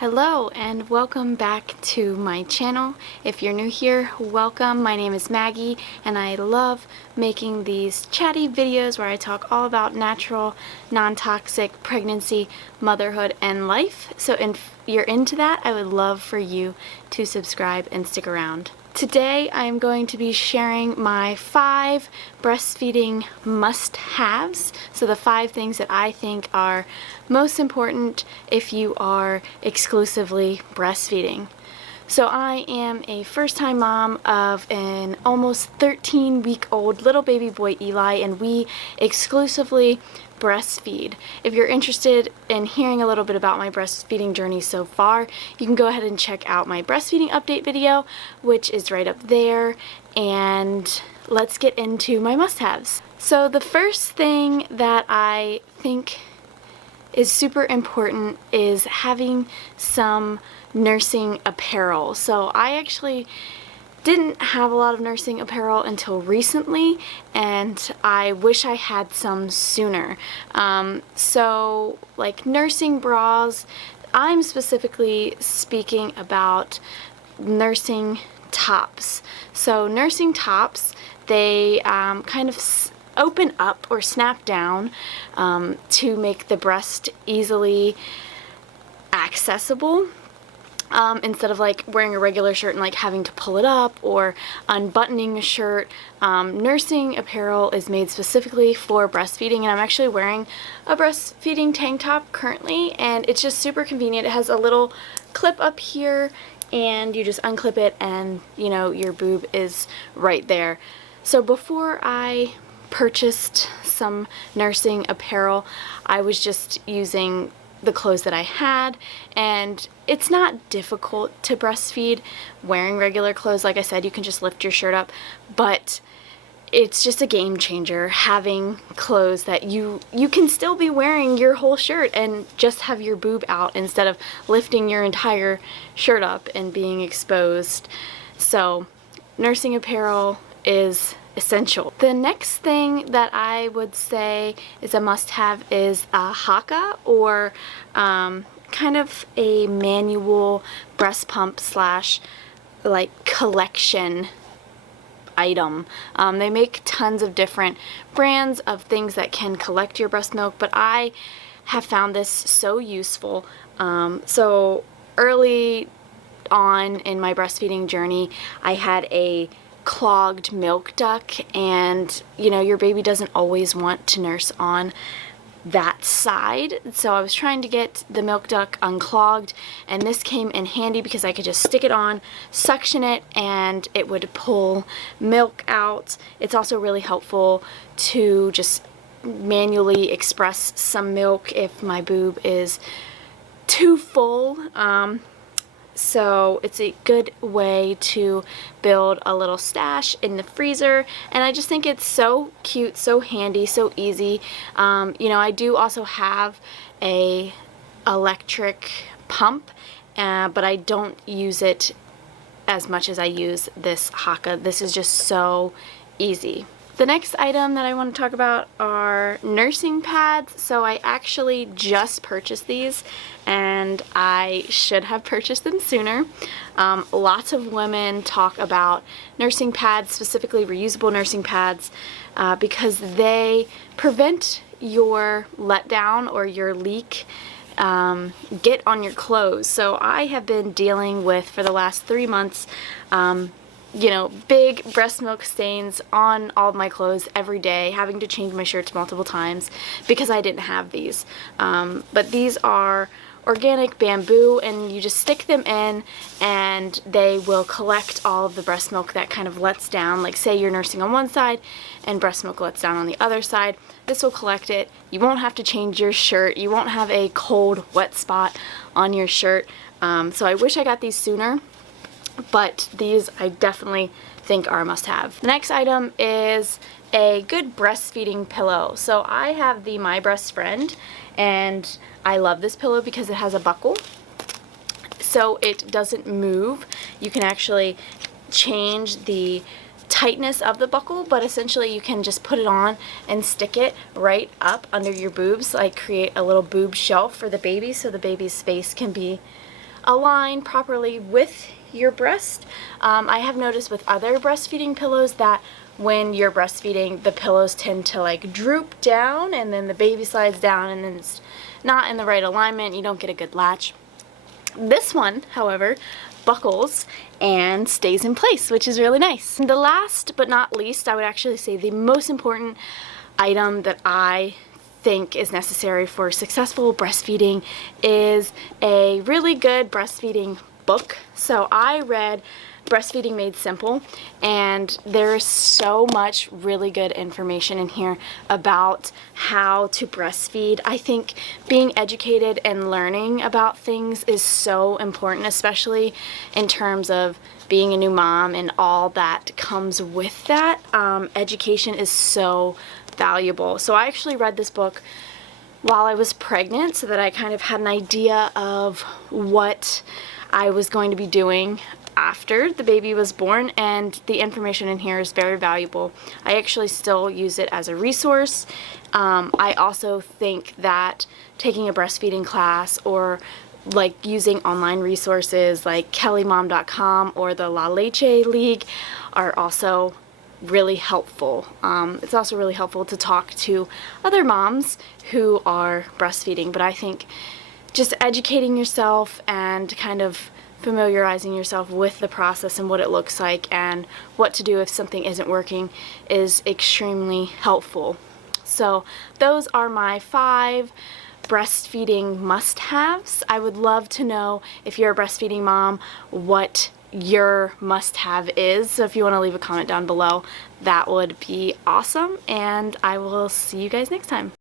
Hello and welcome back to my channel. If you're new here, welcome. My name is Maggie and I love making these chatty videos where I talk all about natural, non-toxic pregnancy, motherhood, and life. So if you're into that, I would love for you to subscribe and stick around. Today I'm going to be sharing my 5 breastfeeding must-haves. So the 5 things that I think are most important if you are exclusively breastfeeding. So I am a first-time mom of an almost 13-week-old little baby boy Eli, and we exclusively breastfeed. If you're interested in hearing a little bit about my breastfeeding journey so far, you can go ahead and check out my breastfeeding update video, which is right up there, and let's get into my must-haves. So the first thing that I think is super important is having some nursing apparel. So I actually didn't have a lot of nursing apparel until recently, and I wish I had some sooner. So like nursing bras, I'm specifically speaking about nursing tops. So nursing tops, they kind of open up or snap down to make the breast easily accessible. Instead of like wearing a regular shirt and like having to pull it up or unbuttoning a shirt. Nursing apparel is made specifically for breastfeeding, and I'm actually wearing a breastfeeding tank top currently, and it's just super convenient. It has a little clip up here and you just unclip it and you know your boob is right there. So before I purchased some nursing apparel, I was just using the clothes that I had, and it's not difficult to breastfeed wearing regular clothes. Like I said, you can just lift your shirt up, but it's just a game changer having clothes that you can still be wearing your whole shirt and just have your boob out instead of lifting your entire shirt up and being exposed. So nursing apparel is essential. The next thing that I would say is a must-have is a haka, or kind of a manual breast pump slash like collection item. They make tons of different brands of things that can collect your breast milk, but I have found this so useful. So early on in my breastfeeding journey, I had a clogged milk duct, and you know your baby doesn't always want to nurse on that side, so I was trying to get the milk duct unclogged, and this came in handy because I could just stick it on, suction it, and it would pull milk out. It's also really helpful to just manually express some milk if my boob is too full. So it's a good way to build a little stash in the freezer, and I just think it's so cute, so handy, so easy. You know, I do also have a electric pump, but I don't use it as much as I use this haka. This is just so easy. The next item that I want to talk about are nursing pads. So I actually just purchased these, and I should have purchased them sooner. Lots of women talk about nursing pads, specifically reusable nursing pads, because they prevent your letdown or your leak get on your clothes. So I have been dealing with, for the last 3 months, you know, big breast milk stains on all of my clothes every day, having to change my shirts multiple times because I didn't have these. But these are organic bamboo, and you just stick them in and they will collect all of the breast milk that kind of lets down. Like say you're nursing on one side and breast milk lets down on the other side. This will collect it. You won't have to change your shirt. You won't have a cold, wet spot on your shirt. So I wish I got these sooner, but these I definitely think are a must-have. The next item is a good breastfeeding pillow. So I have the My Breast Friend, and I love this pillow because it has a buckle, so it doesn't move. You can actually change the tightness of the buckle, but essentially you can just put it on and stick it right up under your boobs, like create a little boob shelf for the baby so the baby's face can be align properly with your breast. I have noticed with other breastfeeding pillows that when you're breastfeeding, the pillows tend to like droop down and then the baby slides down and then it's not in the right alignment. You don't get a good latch. This one, however, buckles and stays in place, which is really nice. And the last but not least, I would actually say the most important item that I think is necessary for successful breastfeeding is a really good breastfeeding book. So I read Breastfeeding Made Simple, and there's so much really good information in here about how to breastfeed. I think being educated and learning about things is so important, especially in terms of being a new mom and all that comes with that. Education is so valuable. So I actually read this book while I was pregnant so that I kind of had an idea of what I was going to be doing after the baby was born, and the information in here is very valuable. I actually still use it as a resource. I also think that taking a breastfeeding class or like using online resources like kellymom.com or the La Leche League are also really helpful. It's also really helpful to talk to other moms who are breastfeeding, but I think just educating yourself and kind of familiarizing yourself with the process and what it looks like and what to do if something isn't working is extremely helpful. So those are my 5 breastfeeding must-haves. I would love to know, if you're a breastfeeding mom, what your must-have is. So if you want to leave a comment down below, that would be awesome, and I will see you guys next time.